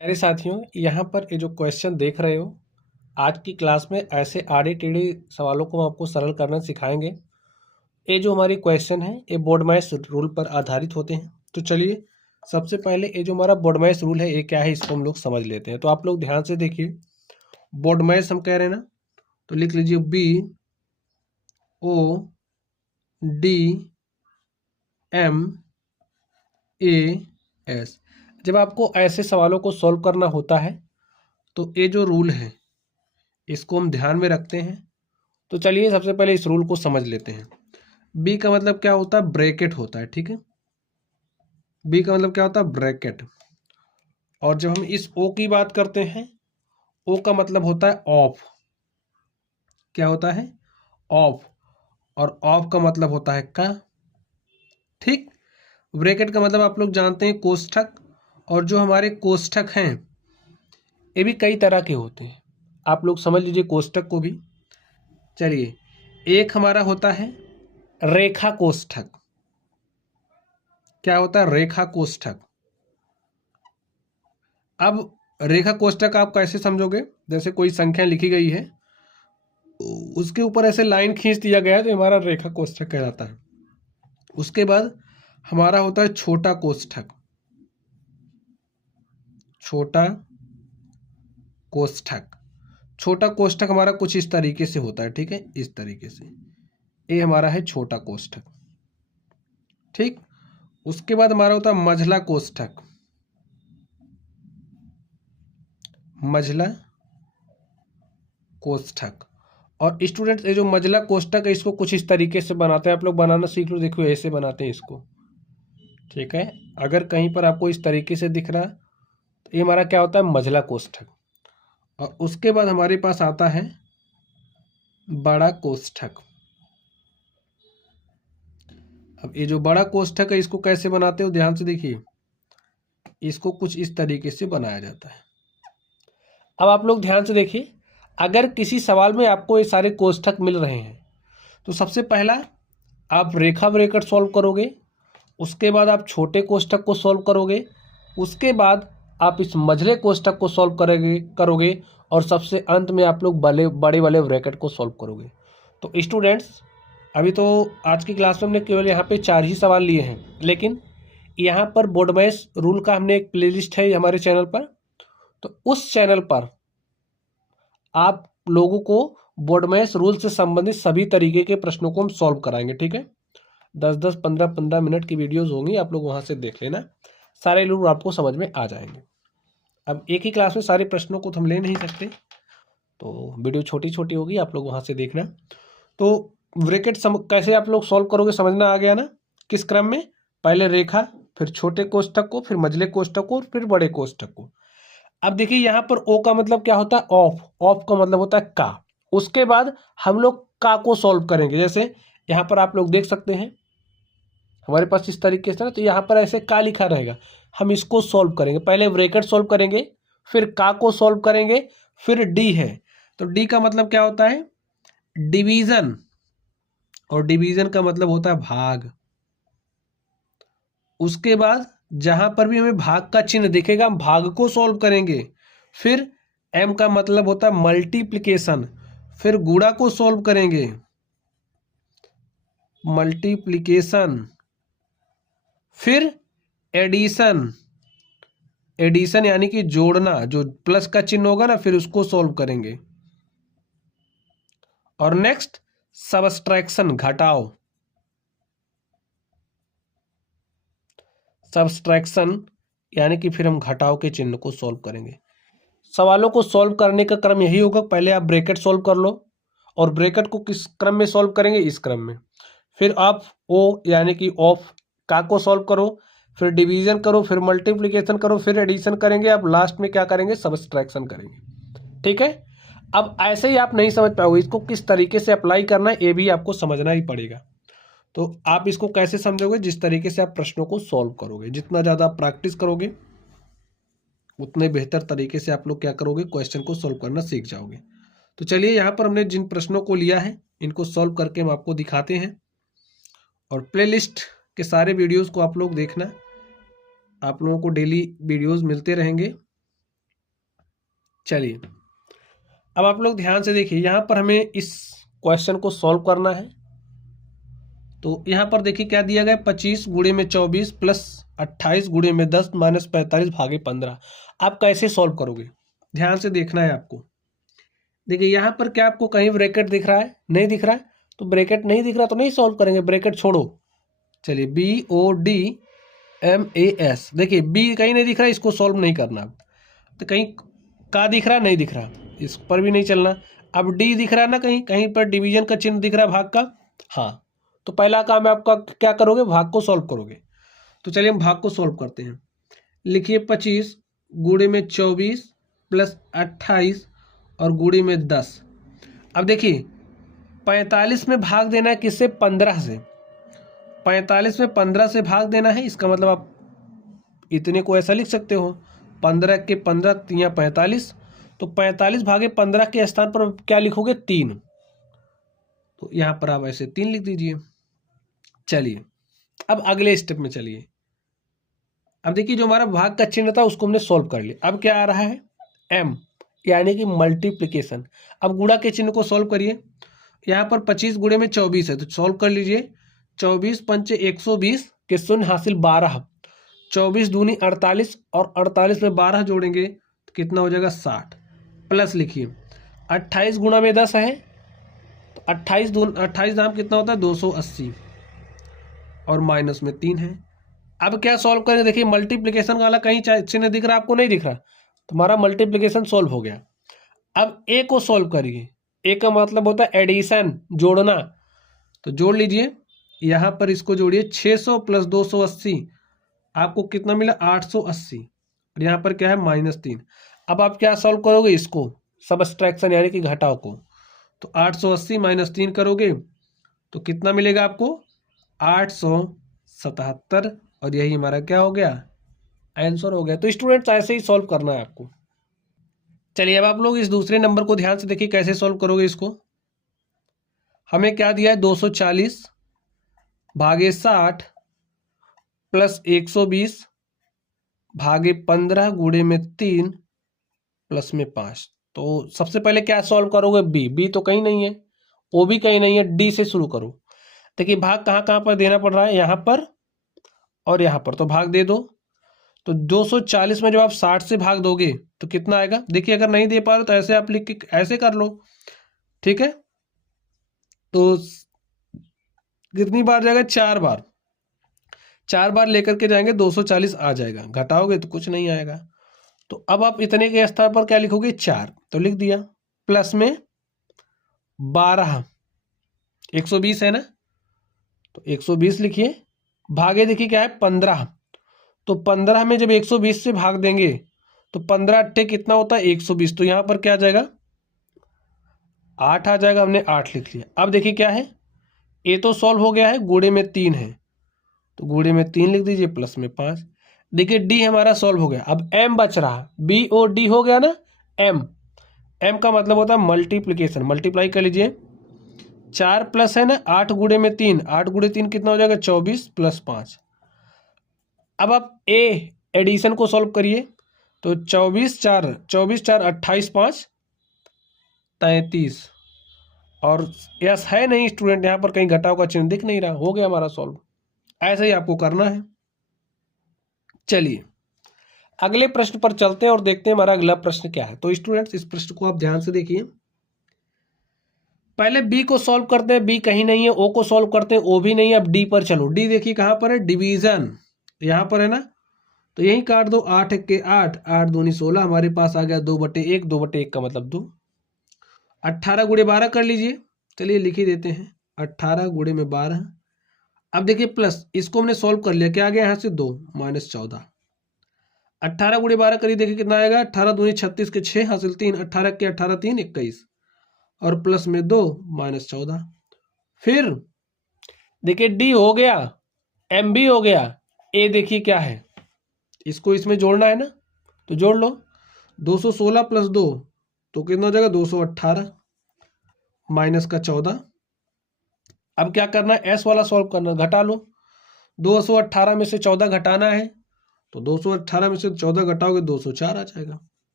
प्यारे साथियों, यहाँ पर ये जो क्वेश्चन देख रहे हो, आज की क्लास में ऐसे आड़े टेढ़े सवालों को हम आपको सरल करना सिखाएंगे। ये जो हमारी क्वेश्चन है ये बोर्ड मैच रूल पर आधारित होते हैं। तो चलिए सबसे पहले ये जो हमारा बोर्ड मैच रूल है ये क्या है, इसको हम लोग समझ लेते हैं। तो आप लोग ध्यान से देखिए, बोर्ड मैच हम कह रहे हैं ना, तो लिख लीजिए BODMAS। जब आपको ऐसे सवालों को सॉल्व करना होता है तो ये जो रूल है इसको हम ध्यान में रखते हैं। तो चलिए सबसे पहले इस रूल को समझ लेते हैं। बी का मतलब क्या होता है? ब्रैकेट होता है, ठीक है। बी का मतलब क्या होता है? ब्रैकेट। और जब हम इस ओ की बात करते हैं, ओ का मतलब होता है ऑफ। क्या होता है? ऑफ। और ऑफ का मतलब होता है का, ठीक। ब्रैकेट का मतलब आप लोग जानते हैं कोष्ठक। और जो हमारे कोष्ठक हैं ये भी कई तरह के होते हैं, आप लोग समझ लीजिए कोष्ठक को भी। चलिए, एक हमारा होता है रेखा कोष्ठक। क्या होता है? रेखा कोष्ठक। अब रेखा कोष्ठक आप कैसे समझोगे? जैसे कोई संख्या लिखी गई है, उसके ऊपर ऐसे लाइन खींच दिया गया है तो हमारा रेखा कोष्ठक कहलाता है। उसके बाद हमारा होता है छोटा कोष्ठक। छोटा कोष्ठक। छोटा कोष्ठक हमारा कुछ इस तरीके से होता है, ठीक है, इस तरीके से। ये हमारा है छोटा कोष्ठक, ठीक। उसके बाद हमारा होता है मझला कोष्ठक। मझला कोष्ठक। और स्टूडेंट्स ये जो मझला कोष्ठक है इसको कुछ इस तरीके से बनाते हैं। आप लोग बनाना सीख लो, देखो ऐसे बनाते हैं इसको, ठीक है। अगर कहीं पर आपको इस तरीके से दिख रहा तो ये हमारा क्या होता है? मझला कोष्ठक। और उसके बाद हमारे पास आता है बड़ा कोष्ठक। अब ये जो बड़ा कोष्ठक है इसको कैसे बनाते हो, ध्यान से देखिए। इसको कुछ इस तरीके से बनाया जाता है। अब आप लोग ध्यान से देखिए, अगर किसी सवाल में आपको ये सारे कोष्ठक मिल रहे हैं तो सबसे पहला आप रेखा ब्रैकेट सॉल्व करोगे, उसके बाद आप छोटे कोष्ठक को सॉल्व करोगे, उसके बाद आप इस मझले कोष्ठक को सॉल्व करोगे और सबसे अंत में आप लोग बड़े वाले ब्रैकेट को सॉल्व करोगे। तो स्टूडेंट्स, अभी तो आज की क्लास में हमने केवल यहाँ पे 4 ही सवाल लिए हैं, लेकिन यहाँ पर बोर्ड मैच रूल का हमने एक प्लेलिस्ट है हमारे चैनल पर, तो उस चैनल पर आप लोगों को बोर्ड मैच रूल से संबंधित सभी तरीके के प्रश्नों को हम सॉल्व कराएंगे, ठीक है। 10-10, 15-15 मिनट की वीडियोस होंगी, आप लोग वहां से देख लेना, सारे रूल आपको समझ में आ जाएंगे। अब एक ही क्लास में सारे प्रश्नों को तो हम ले नहीं सकते, तो वीडियो छोटी छोटी होगी, आप लोग वहां से देखना। तो ब्रैकेट कैसे आप लोग सॉल्व करोगे समझना आ गया ना? किस क्रम में? पहले रेखा, फिर छोटे कोष्ठक को, फिर मझले कोष्ठक को, फिर बड़े कोष्ठक को। अब देखिए यहाँ पर ओ का मतलब क्या होता है? ऑफ। ऑफ का मतलब होता है का। उसके बाद हम लोग का को सॉल्व करेंगे। जैसे यहाँ पर आप लोग देख सकते हैं हमारे पास इस तरीके से ना, तो यहाँ पर ऐसे का लिखा रहेगा, हम इसको सॉल्व करेंगे। पहले ब्रैकेट सॉल्व करेंगे, फिर का को सॉल्व करेंगे, फिर डी है। तो डी का मतलब क्या होता है? डिवीजन। और डिवीजन का मतलब होता है भाग। उसके बाद जहां पर भी हमें भाग का चिन्ह दिखेगा हम भाग को सॉल्व करेंगे। फिर एम का मतलब होता है मल्टीप्लिकेशन, फिर गुणा को सॉल्व करेंगे, मल्टीप्लिकेशन, फिर एडिशन। एडिशन यानी कि जोड़ना, जो प्लस का चिन्ह होगा ना, फिर उसको सॉल्व करेंगे। और नेक्स्ट सबट्रैक्शन, घटाव। सबट्रैक्शन यानी कि फिर हम घटाव के चिन्ह को सॉल्व करेंगे। सवालों को सॉल्व करने का क्रम यही होगा, पहले आप ब्रैकेट सॉल्व कर लो, और ब्रैकेट को किस क्रम में सॉल्व करेंगे? इस क्रम में। फिर आप ओ यानी कि ऑफ का को सॉल्व करो, फिर डिवीजन करो, फिर मल्टीप्लिकेशन करो, फिर एडिशन करेंगे, आप लास्ट में क्या करेंगे? सबट्रैक्शन करेंगे, ठीक है। अब ऐसे ही आप नहीं समझ पाओगे, इसको किस तरीके से अप्लाई करना है ये भी आपको समझना ही पड़ेगा। तो आप इसको कैसे समझोगे? जिस तरीके से आप प्रश्नों को सॉल्व करोगे, जितना ज़्यादा आप प्रैक्टिस करोगे उतने बेहतर तरीके से आप लोग क्या करोगे? क्वेश्चन को सॉल्व करना सीख जाओगे। तो चलिए यहाँ पर हमने जिन प्रश्नों को लिया है इनको सॉल्व करके हम आपको दिखाते हैं। और प्लेलिस्ट के सारे वीडियोस को आप लोग देखना, आप लोगों को डेली वीडियोस मिलते रहेंगे। चलिए अब आप लोग ध्यान से देखिए, यहाँ पर हमें इस क्वेश्चन को सॉल्व करना है। तो यहाँ पर देखिए क्या दिया गया, 25 गुणे में 24 प्लस 28 गुणे में 10 माइनस 45 भागे 15। आप कैसे सॉल्व करोगे, ध्यान से देखना है आपको। देखिए यहाँ पर क्या आपको कहीं ब्रैकेट दिख रहा है, नहीं दिख रहा है, तो ब्रैकेट नहीं दिख रहा तो नहीं सॉल्व करेंगे, ब्रैकेट छोड़ो। चलिए BODMAS, देखिए बी कहीं नहीं दिख रहा, इसको सॉल्व नहीं करना। तो कहीं का दिख रहा, नहीं दिख रहा, इस पर भी नहीं चलना। अब डी दिख रहा है ना, कहीं कहीं पर डिवीजन का चिन्ह दिख रहा है भाग का, हाँ, तो पहला काम है आपका, क्या करोगे, भाग को सॉल्व करोगे। तो चलिए हम भाग को सॉल्व करते हैं। लिखिए 25 गुणे में 24 प्लस 28 और गुणे में 10। अब देखिए 45 में भाग देना है किससे, 15 से। 45 में 15 से भाग देना है, इसका मतलब आप इतने को ऐसा लिख सकते हो, 15 के 15 तिया 45, तो 45 भागे 15 के स्थान पर क्या लिखोगे, 3। तो यहाँ पर आप ऐसे 3 लिख दीजिए। चलिए अब अगले स्टेप में चलिए। अब देखिए जो हमारा भाग का चिन्ह था उसको हमने सॉल्व कर लिया। अब क्या आ रहा है, m, यानी कि मल्टीप्लिकेशन। अब गुणा के चिन्ह को सॉल्व करिए। यहाँ पर 25 गुणे में 24 है, तो सॉल्व कर लीजिए। 24 पंचे 120 के शून्य हासिल 12, 24 दूनी 48 और 48 में 12 जोड़ेंगे तो कितना हो जाएगा, 60। प्लस लिखिए 28 गुणा में 10 है, तो 28 दाम कितना होता है, 280 और माइनस में 3 है। अब क्या सॉल्व करें, देखिए मल्टीप्लिकेशन वाला कहीं चिन्ह दिख रहा है आपको, नहीं दिख रहा, तो हमारा मल्टीप्लिकेशन सॉल्व हो गया। अब ए को सॉल्व करिए। ए का मतलब होता है एडिशन, जोड़ना, तो जोड़ लीजिए। यहाँ पर इसको जोड़िए, 600 प्लस 280 आपको कितना मिला, 880, और यहाँ पर क्या है, -3। अब आप क्या सॉल्व करोगे, इसको सबट्रैक्शन यानी कि घटाव को, तो 880 - 3 करोगे तो कितना मिलेगा आपको, 877, और यही हमारा क्या हो गया, आंसर हो गया। तो स्टूडेंट्स ऐसे ही सॉल्व करना है आपको। चलिए अब आप लोग इस दूसरे नंबर को ध्यान से देखिए कैसे सॉल्व करोगे इसको। हमें क्या दिया है, 240 भागे 60 प्लस 120 भागे 15 गुणे में 3 प्लस में 5। तो सबसे पहले क्या सॉल्व करोगे, बी तो कहीं नहीं है, ओ भी कहीं नहीं है, डी से शुरू करो। देखिए भाग कहाँ कहाँ पर देना पड़ रहा है, यहाँ पर और यहाँ पर, तो भाग दे दो। तो 240 में जब आप 60 से भाग दोगे तो कितना आएगा, देखिए अगर नहीं दे पा रहे तो ऐसे आप लिख के ऐसे कर लो, ठीक है। तो कितनी बार जाएगा, 4 बार, 4 बार लेकर के जाएंगे 240 आ जाएगा, घटाओगे तो कुछ नहीं आएगा। तो अब आप इतने के स्थान पर क्या लिखोगे, 4, तो लिख दिया। प्लस में 12, 120 है ना, तो 120 लिखिए। भागे देखिए क्या है, 15, तो 15 में जब 120 से भाग देंगे तो 15 अट्ठे कितना होता है, 120, तो यहाँ पर क्या आ जाएगा, 8 आ जाएगा, हमने 8 लिख लिया। अब देखिए क्या है, ए तो सॉल्व हो गया है, गुणे में 3 है, तो गुणे में 3 लिख दीजिए, प्लस में 5। देखिए डी हमारा सॉल्व हो गया। अब एम बच रहा, BOD हो गया ना, एम का मतलब होता है मल्टीप्लिकेशन, मल्टीप्लाई कर लीजिए। 4 प्लस है ना, 8 गुणे में 3, 8 गुणे 3 कितना हो जाएगा, 24 प्लस 5। अब आप ए एडिशन को सॉल्व करिए, तो 24 4 28 5 33, और यस है नहीं स्टूडेंट, यहाँ पर कहीं घटाव का चिन्ह दिख नहीं रहा, हो गया हमारा सॉल्व। ऐसे ही आपको करना है। चलिए अगले प्रश्न पर चलते हैं और देखते हैं हमारा अगला प्रश्न क्या है। तो स्टूडेंट्स इस प्रश्न को आप ध्यान से देखिए। पहले बी को सॉल्व करते हैं, बी कहीं नहीं है। ओ को सॉल्व करते हैं, ओ भी नहीं है। अब डी पर चलो, डी देखिए कहाँ पर है, डिवीजन यहाँ पर है ना, तो यही काट दो, 8 1 के 8, 8 दूनी 16, हमारे पास आ गया 2/1, 2/1 का मतलब 2। 18 गुणे 12 कर लीजिए, चलिए लिख ही देते हैं, 18 गुणे में 12। अब देखिए प्लस, इसको हमने सॉल्व कर लिया, क्या आ गया यहाँ से 2 -14। 18 गुणे 12 करिए, देखिए कितना आएगा, 18 दूनी 36 के 6 हासिल 3, 18 के 18 3 21, और प्लस में 2 -14। फिर देखिए डी हो गया, एम भी हो गया, ए देखिए क्या है, इसको इसमें जोड़ना है ना, तो जोड़ लो। 216 प्लस 2 तो कितना हो जाएगा, 218 माइनस का 14। अब क्या करना है, एस वाला सॉल्व करना, घटा लो। 218 में से 14 घटाना है, तो 218 में से 14 घटाओगे 204 आ जाएगा।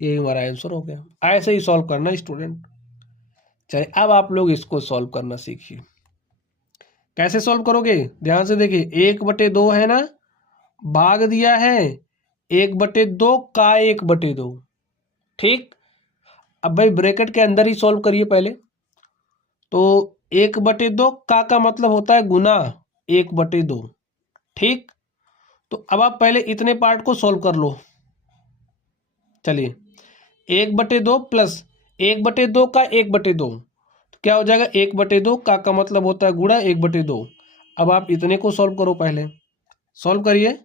यही हमारा आंसर हो गया। ऐसे ही सॉल्व करना स्टूडेंट। चलिए अब आप लोग इसको सॉल्व करना सीखिए। कैसे सॉल्व करोगे, ध्यान से देखिए। 1/2 है ना, भाग दिया है 1/2 का 1/2। ठीक, अब भाई ब्रैकेट के अंदर ही सॉल्व करिए पहले। तो 1/2 का मतलब होता है गुना 1/2। ठीक, तो अब आप पहले इतने पार्ट को सॉल्व कर लो। चलिए 1/2 प्लस 1/2 का 1/2 तो क्या हो जाएगा, 1/2 का मतलब होता है गुणा 1/2। अब आप इतने को सॉल्व करो, पहले सॉल्व करिए।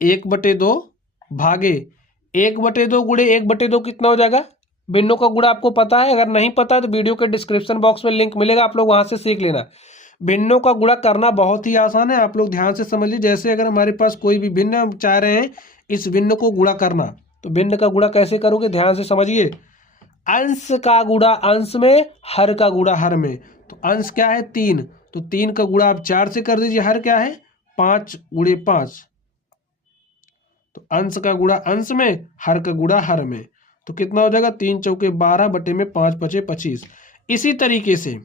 1/2 भागे 1/2 गुणे 1/2 कितना हो जाएगा, भिन्नों का गुणा आपको पता है। अगर नहीं पता है तो वीडियो के डिस्क्रिप्शन बॉक्स में लिंक मिलेगा, आप लोग वहां से सीख लेना। भिन्नों का गुणा करना बहुत ही आसान है, आप लोग ध्यान से समझ लीजिए। जैसे अगर हमारे पास कोई भी भिन्न, हम चाह रहे हैं इस भिन्न को गुणा करना, तो भिन्न का गुणा कैसे करोगे, ध्यान से समझिए। अंश का गुणा अंश में, हर का गुणा हर में। तो अंश क्या है 3, तो 3 का गुणा आप 4 से कर दीजिए। हर क्या है 5 गुणे 5, तो अंश का गुणा अंश में, हर का गुणा हर में। तो कितना हो जाएगा, 3 चौके 12 बटे में 5 पचे 25। इसी तरीके से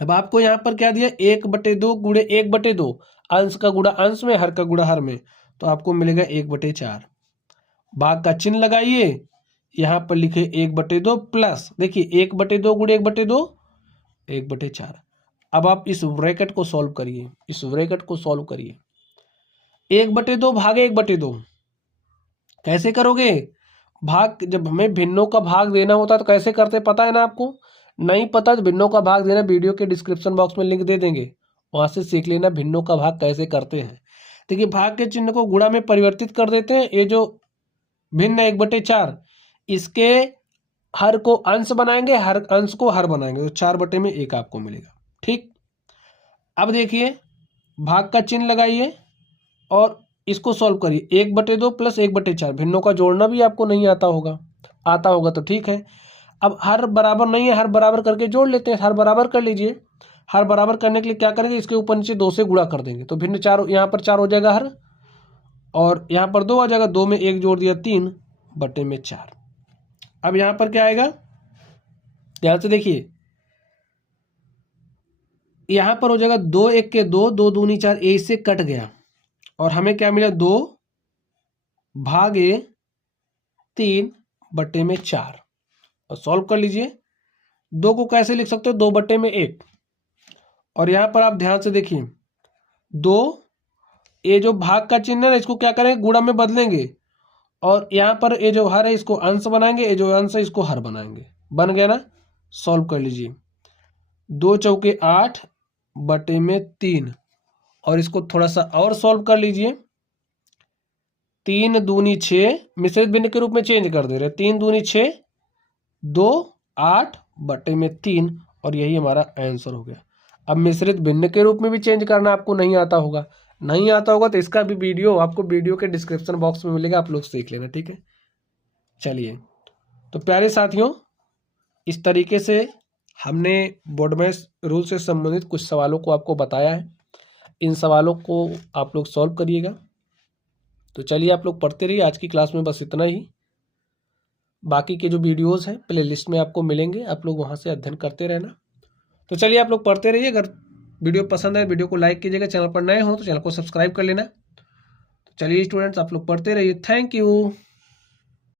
अब आपको यहाँ पर क्या दिया, 1/2 गुणे 1/2, अंश का गुणा अंश में, हर का गुणा हर में। तो आपको मिलेगा 1/4। भाग का चिन्ह लगाइए, यहाँ पर लिखे 1/2 प्लस, देखिए 1/2 गुणे 1/2 1/4। अब आप इस ब्रैकेट को सॉल्व करिए, इस ब्रैकेट को सॉल्व करिए। 1/2 भागे 1/2 कैसे करोगे, भाग जब हमें भिन्नों का भाग देना होता है तो कैसे करते पता है ना आपको। नहीं पता तो भिन्नों का भाग देना, वीडियो के डिस्क्रिप्शन बॉक्स में लिंक दे देंगे, वहां से सीख लेना भिन्नों का भाग कैसे करते हैं। देखिए भाग के चिन्ह को गुणा में परिवर्तित कर देते हैं। ये जो भिन्न 1/4, इसके हर को अंश बनाएंगे, हर अंश को हर बनाएंगे, तो 4/1 आपको मिलेगा। ठीक, अब देखिए भाग का चिन्ह लगाइए और इसको सॉल्व करिए। 1/2 प्लस 1/4, भिन्नों का जोड़ना भी आपको नहीं आता होगा, आता होगा तो ठीक है। अब हर बराबर नहीं है, हर बराबर करके जोड़ लेते हैं। हर बराबर कर लीजिए। हर बराबर करने के लिए क्या करेंगे, इसके ऊपर नीचे 2 से गुणा कर देंगे, तो भिन्न 4, यहाँ पर 4 हो जाएगा हर, और यहाँ पर 2 आ जाएगा। 2 में 1 जोड़ दिया, 3/4। अब यहाँ पर क्या आएगा, ध्यान से देखिए। यहाँ पर हो जाएगा 2 1 के 2, 2 दूनी 4, ए से कट गया और हमें क्या मिला, 2 भागे 3/4। और सॉल्व कर लीजिए। 2 को कैसे लिख सकते हो, 2/1। और यहाँ पर आप ध्यान से देखिए, 2, ये जो भाग का चिन्ह है ना, इसको क्या करेंगे, गुणा में बदलेंगे। और यहाँ पर ये जो हर है इसको अंश बनाएंगे, ये जो अंश है इसको हर बनाएंगे। बन गया ना, सॉल्व कर लीजिए। 2 चौके 8/3, और इसको थोड़ा सा और सॉल्व कर लीजिए। 3 दूनी 6, मिश्रित भिन्न के रूप में चेंज कर दे रहे। 3 दूनी 6, 2 8/3, और यही हमारा आंसर हो गया। अब मिश्रित भिन्न के रूप में भी चेंज करना आपको नहीं आता होगा, नहीं आता होगा तो इसका भी वीडियो आपको वीडियो के डिस्क्रिप्शन बॉक्स में मिलेगा, आप लोग सीख लेना। ठीक है, चलिए तो प्यारे साथियों, इस तरीके से हमने बोर्ड मैथ्स रूल से संबंधित कुछ सवालों को आपको बताया है। इन सवालों को आप लोग सॉल्व करिएगा। तो चलिए आप लोग पढ़ते रहिए। आज की क्लास में बस इतना ही। बाकी के जो वीडियोस हैं प्लेलिस्ट में आपको मिलेंगे, आप लोग वहां से अध्ययन करते रहना। तो चलिए आप लोग पढ़ते रहिए। अगर वीडियो पसंद आए वीडियो को लाइक कीजिएगा, चैनल पर नए हो तो चैनल को सब्सक्राइब कर लेना। तो चलिए स्टूडेंट्स, आप लोग पढ़ते रहिए। Thank you.